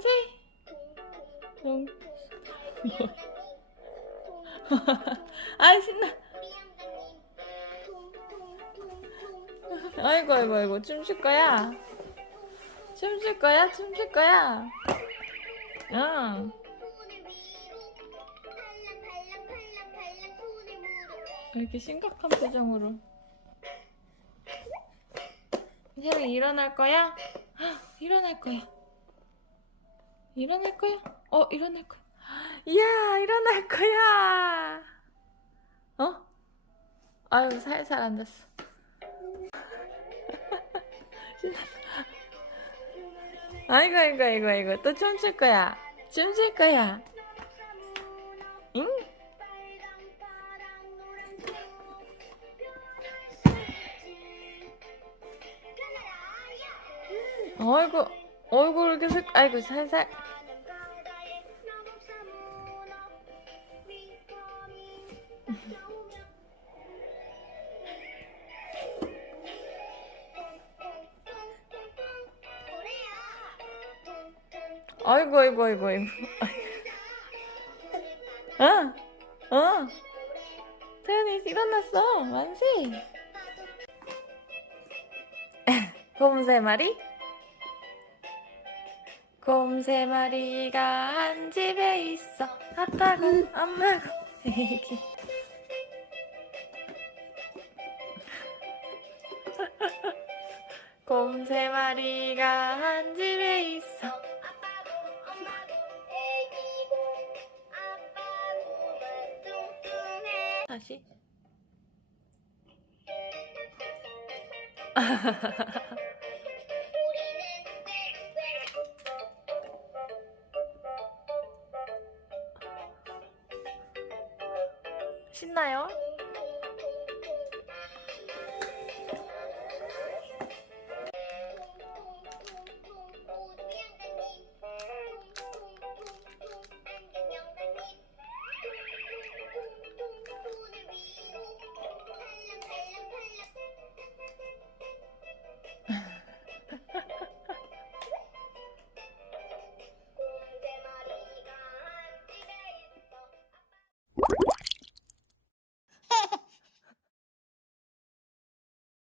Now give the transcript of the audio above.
만세. 동. 아 신나. 아이고 아이고 아이고 춤출 거야. 춤출 거야 춤출 거야. 응. 왜 이렇게 심각한 표정으로. 세롱이 일어날 거야? 헉, 일어날 거야. 일어날 거야? 어, 일어날 거야. 이야, 일어날 거야. 어? 아유, 살살 앉았어. 아이고, 아이고, 아이고, 아이고. 또 춤출 거야. 춤출 거야. 응? 어이구, 어이구, 이렇게 색, 아이고, 살살. 아이고, 아이고, 아이고, 아이고. 어, 어. 태연이 일어났어. 만세. 곰세 마리? 곰 세 마리가 한 집에 있어. 아빠고, 엄마고, 애기. 곰 세 마리가 한 집에 있어. 다시. 신나요?